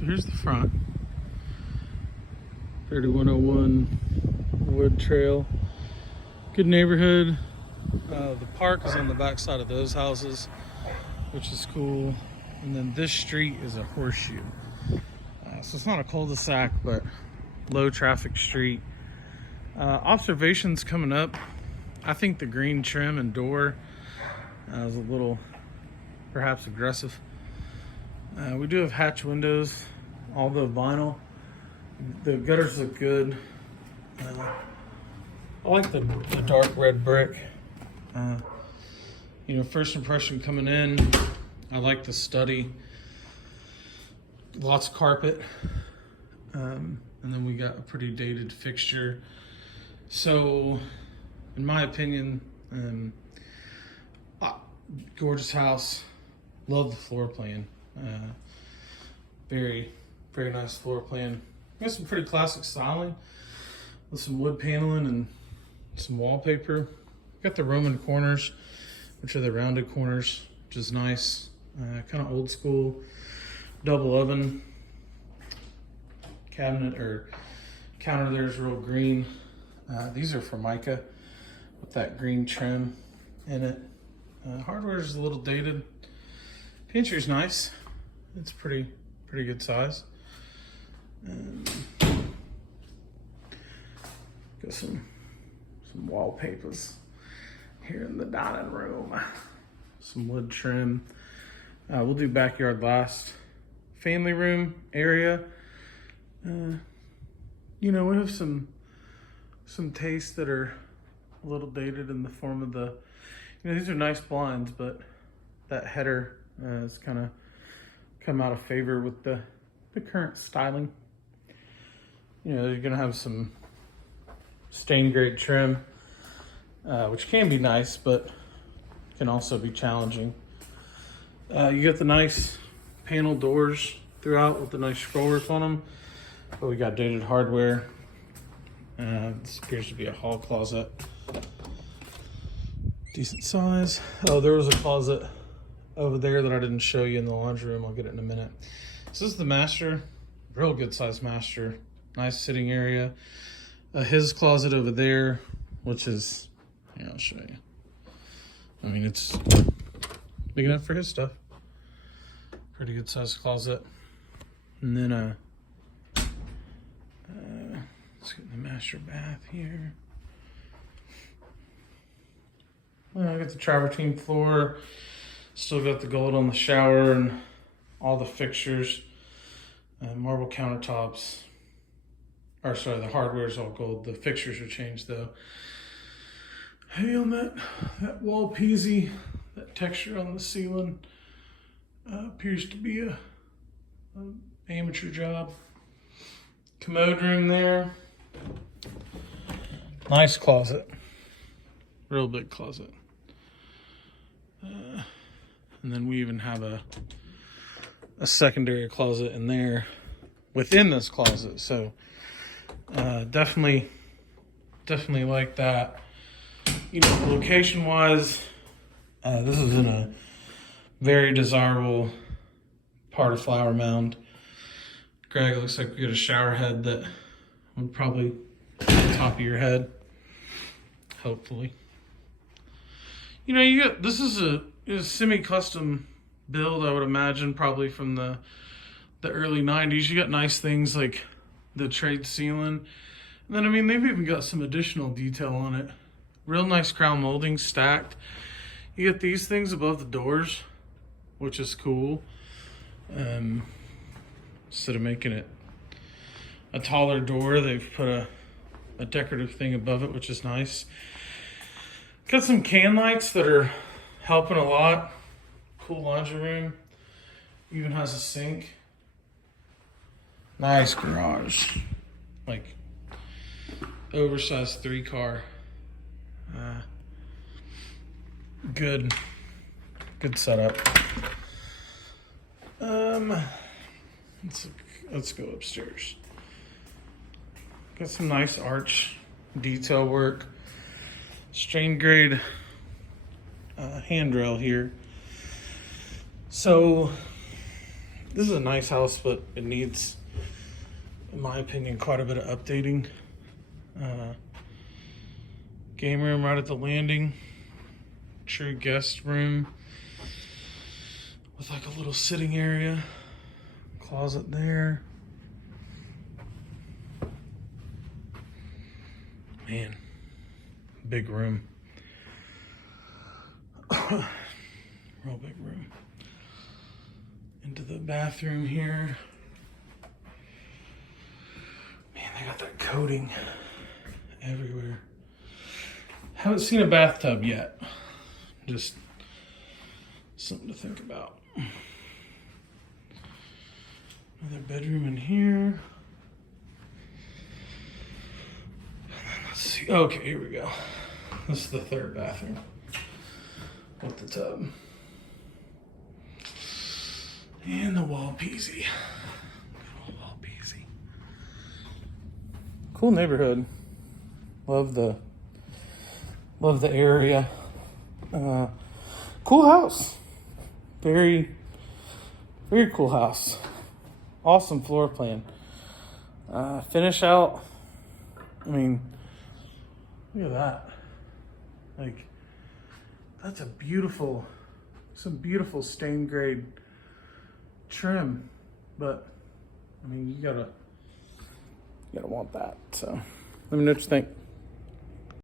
So here's the front. 3101 Wood Trail. Good neighborhood. The park is on the back side of those houses, which is cool. And then this street is a horseshoe. So it's not a cul-de-sac, but low traffic street. Observations coming up. I think the green trim and door is a little perhaps aggressive. We do have hatch windows, all the vinyl. The gutters look good. I like the dark red brick. First impression coming in, I like the study. Lots of carpet. And then we got a pretty dated fixture. So, in my opinion, gorgeous house. Love the floor plan. Very, very nice floor plan. Got some pretty classic styling with some wood paneling and some wallpaper. Got the Roman corners, which are the rounded corners, which is nice. Kind of old school. Double oven. Cabinet or counter there is real green. These are Formica with that green trim in it. Hardware is a little dated. Pantry's nice. It's pretty good size. Got some wallpapers here in the dining room. Some wood trim. We'll do backyard last. Family room area. We have some tastes that are a little dated in the form of the, these are nice blinds, but that header has kind of come out of favor with the current styling. You're gonna have some stain grade trim, which can be nice, but can also be challenging. You get the nice panel doors throughout with the nice scrollwork on them, but we got dated hardware. This appears to be a hall closet. Decent size. Oh, there was a closet over there that I didn't show you in the laundry room. I'll get it in a minute. So this is the master. Real good size master. Nice sitting area. His closet over there, which is, I'll show you. I mean, it's big enough for his stuff. Pretty good size closet. And then let's get the master bath here. I got the travertine floor. Still got the gold on the shower and all the fixtures. Marble countertops. Or sorry, the hardware is all gold. The fixtures are changed though. Hey, on that wall peasy, that texture on the ceiling appears to be a amateur job. Commode room there. Nice closet. Real big closet. And then we even have a secondary closet in there within this closet. So definitely like that. Location wise, this is in a very desirable part of Flower Mound. Greg, it looks like we got a shower head that would probably be on top of your head. Hopefully. This is a semi-custom build, I would imagine, probably from the early 90s. You got nice things like the trade ceiling. And then, they've even got some additional detail on it. Real nice crown molding stacked. You get these things above the doors, which is cool. Instead of making it a taller door, they've put a decorative thing above it, which is nice. Got some can lights that are helping a lot. Cool laundry room. Even has a sink. Nice garage. Like oversized 3-car. Good setup. Let's go upstairs. Got some nice arch detail work. Strain grade handrail here. So This is a nice house, but it needs, in my opinion, quite a bit of updating. Game room right at the landing. True guest room with like a little sitting area. Closet there. Man, big room. Real big room. Into the bathroom here. Man, they got that coating everywhere. Haven't seen a bathtub yet. Just something to think about. Another bedroom in here. Let's see. Okay, here we go. This is the third bathroom with the tub. And the wall peasy. Wall peasy. Cool neighborhood. Love the area. Cool house. Very, very cool house. Awesome floor plan. Finish out. I mean, look at that. Like, that's some beautiful stained grade trim. But I mean, you gotta want that. So let me know what you think.